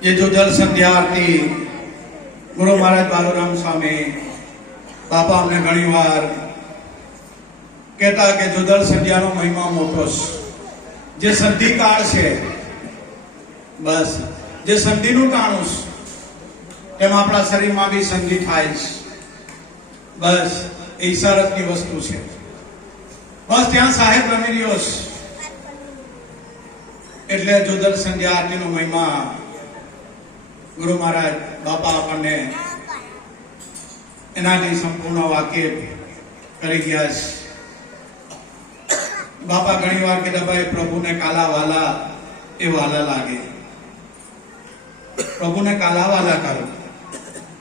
ये जो जल संध्या आरती ગુરુ મહારાજ બાલુરામ સ્વામી બાપા અમને ઘણી વાર કહેતા કે જો જલ સંધ્યાનો મહિમા મોટો છે જે સંધિ કાળ છે બસ જે સંધિનું ટાણું છે તેમ આપણા શરીરમાં બી સંધિ થાય છે બસ એ ઈશારતની વસ્તુ છે બસ ત્યાં સાહેબ રમી રહ્યો છે એટલે જોદલ સંધ્યા આરતીનો મહિમા ગુરુ મહારાજ, બાપા આપણને એનાથી સંપૂર્ણ વાકેફ કરી ગયા છે. બાપા ઘણી વાર કહેતા, ભાઈ, પ્રભુને કાલા વાલા એ વાલા લાગે. પ્રભુને કાલા વાલા કરો.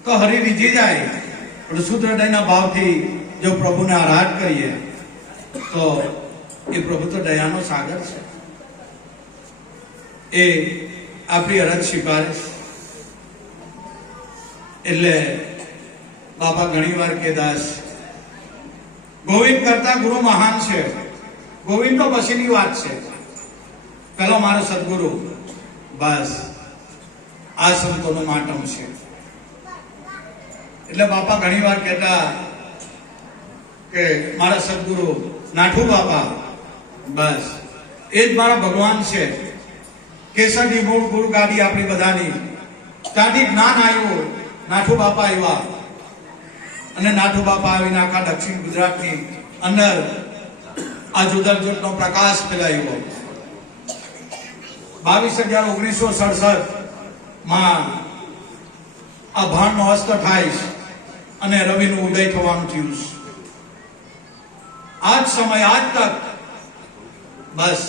તો હરી રીઝી જાય. પણ હૃદયના ભાવથી જો પ્રભુને આરાધ કરીએ, તો એ પ્રભુ તો દયાનો સાગર છે. એ આપણી અરજ સ્વીકારે છે. એટલે બાપા ઘણી વાર કહેદાસ ગોવિંદ કરતા ગુરુ મહાન છે. ગોવિંદ તો પછીની વાત છે. પેલો મારો સદગુરુ. બસ, આ સંતોનો માટમ છે. એટલે બાપા ઘણી વાર કહેતા કે, મારા સદગુરુ, નાઠુ બાપા. બસ, એ જ મારા ભગવાન છે. કેસરની મૂળ ગુરુ ગાડી આપણી બધાની. ત્યાંથી જ્ઞાન આવ્યું. નાઠુ બાપા આવ્યા અને નાઠુ બાપા આવીને આખા દક્ષિણ ગુજરાતની અંદર આ જુદા જુદનો પ્રકાશ ફેલાયો બાવીસ અગિયાર ઓગણીસો સડસઠમાં આ ભાણનો હસ્ત થાય અને રવિનું ઉદય થવાનું થયું આજ સમય, આજ તક, બસ,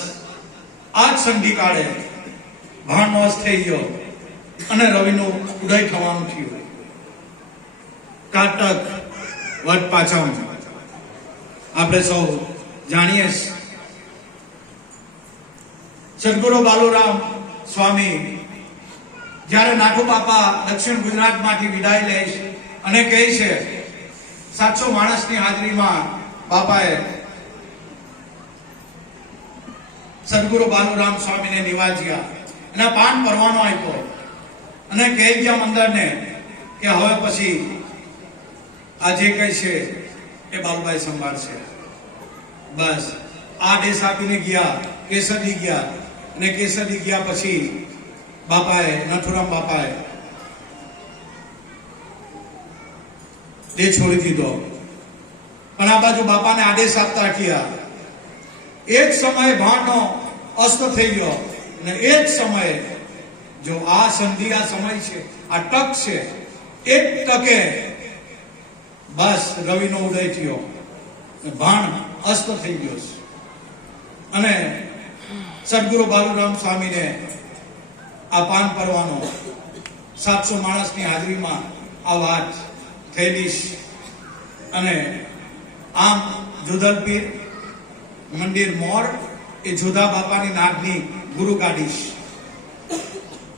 આજ સંધિ કાળે ભાણનો હસ્ત થઈ ગયો અને રવિનું ઉદય થવાનું થયું. કાટક વટ પાછળ આપણે સૌ જાણીએ સદગુરુ બાલુરામ સ્વામી જ્યારે નાથુ બાપા દક્ષિણ ગુજરાતમાંથી વિદાય લે છે અને કહે છે, સાતસો માણસની હાજરીમાં બાપાએ સદગુરુ બાલુરામ સ્વામીને નિવાજ્યા એના પાન પરવાનો આપ્યો અને કહે ગયા મંદરને કે હવે પછી આ જે કઈ છે એ બાલુભાઈ સંભાળશે. બસ. આ દેશ આપીને ગયા કેસરી ગયા અને કેસરી ગયા પછી બાપાએ, નથુરામ બાપાએ દેહ છોડી દીધો. પણ આ બાજુ બાપાને આદેશ આપતા રહ્યા. એ જ સમયે ભાણનો અસ્ત થઈ ગયો અને એ જ સમયે જો આ સંધિ આ સમય છે, આ તક છે એક તકે બસ રવિનો ઉદય થયો. ભાણ અસ્ત થઈ ગયો છે. અને સદગુરુ બાલુરામ સ્વામીને આ પાન કરવાનો સાતસો માણસની હાજરીમાં આ વાત થયેલી અને આમ જુદલપીર મંદિર મોર એ જુદા બાપાની નાગની ગુરુ કાઢીશ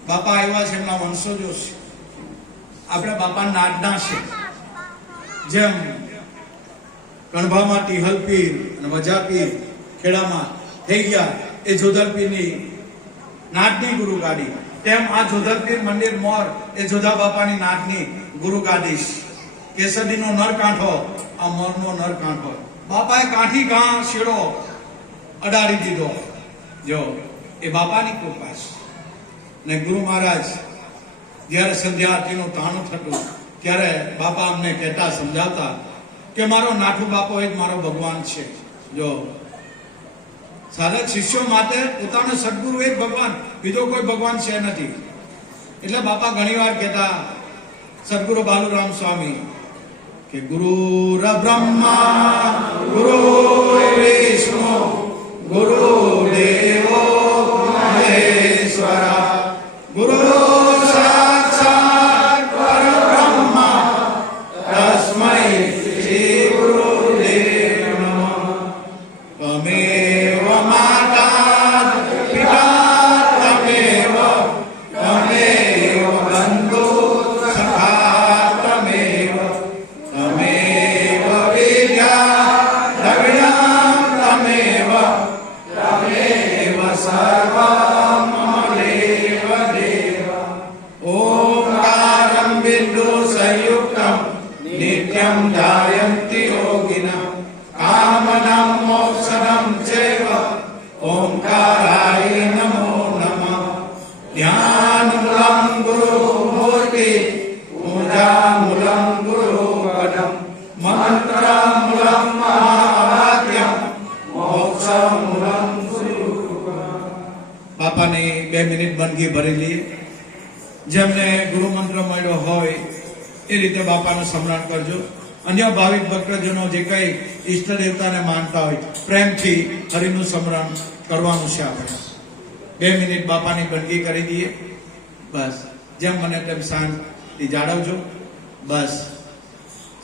બાપા આવ્યા છે એમના વંશજો છે. આપણે બાપા નાદના છે. જેમ કણભામાં ટિહલ પીર અને વજા પીર ખેડામાં થઈ ગયા, એ જોધરપીરની નાદની ગુરુ ગાડી તેમ આ જોધરપીર મંદિર મોર, એ જોધા બાપાની નાદની ગુરુ ગાડી કેસરીનો નર કાંઠો આ મોરનો નર કાંઠો બાપાએ કાંઠી ગાં શીડો અડાડી દીધો. જો, એ બાપાની કૃપા છે ને ગુરુ મહારાજ, જ્યારે સંધ્યા આરતીનું તાણું થતું ત્યારે બાપા અમને કહેતા, સમજાવતા કે મારો નાઠુ બાપો એ જ મારો ભગવાન છે. જો, સાધક શિષ્યો માટે પોતાનો સદગુરુ એક ભગવાન, બીજો કોઈ ભગવાન છે નથી. એટલે બાપા ઘણીવાર કહેતા, સદગુરુ બાલુરામ સ્વામી, કે ગુરુ બ્રહ્મા ગુરુ વિષ્ણુ, ગુરુ દેવો પુણ્યમ ધારયંતિ યોગિના કામનામ મોક્ષદમ ચેવ ઓમકારાય નમો નમઃ ધ્યાન મૂલમ ગુરુ મૂર્તિ પૂજા મૂલમ ગુરુ પદમ મંત્ર મૂલમ મહાવાક્યમ મોક્ષ મૂલમ ગુરુ બાપાની બે મિનિટ બંદગી ભરેલી. જેમને ગુરુ મંત્ર મળ્યો હોય એ રીતે બાપાનું સ્મરણ કરજો. અન્ય ભાવિક ભક્તજનો જે કઈ ઈષ્ટ દેવતાને માનતા હોય, પ્રેમથી હરિનું સ્મરણ કરવાનું છે આપણે. બે મિનિટ બાપાની બંદગી કરી દઈએ. બસ. જેમ મને તેમ શાંતિ જાળવજો. બસ.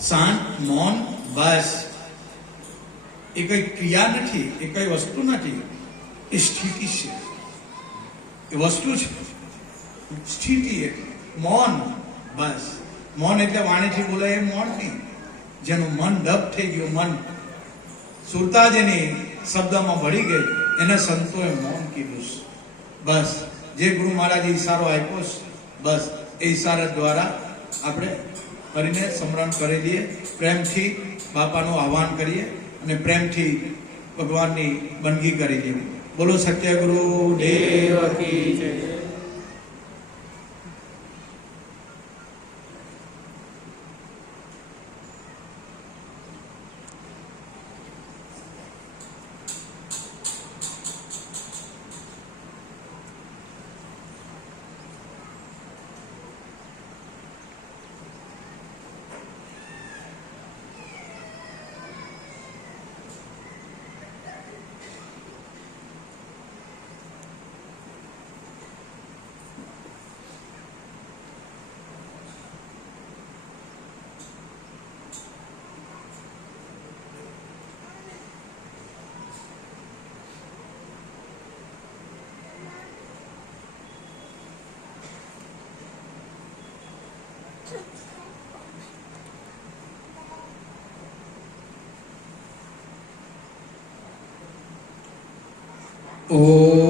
શાંત, મૌન, બસ. એ કઈ ક્રિયા નથી, એ કઈ વસ્તુ નથી. એ સ્થિતિ છે. એ વસ્તુ છે. સ્થિતિ એટલે મૌન, બસ. મૌન એટલે વાણીથી બોલાય એ મૌન નહીં જેનું મન ડબ થઈ ગયું, મન સુરતાજીની શબ્દમાં ભળી ગઈ, એને સંતોએ મૌન કીધું બસ, જે ગુરુ મહારાજે ઈશારો આપ્યો બસ, એ ઈશારા દ્વારા આપણે કરીને સ્મરણ કરી દઈએ, પ્રેમથી બાપાનું આહવાન કરીએ અને પ્રેમથી ભગવાનની બંદગી કરી દઈએ. બોલો સત્યગુરુ, દેવ કી જય. 오.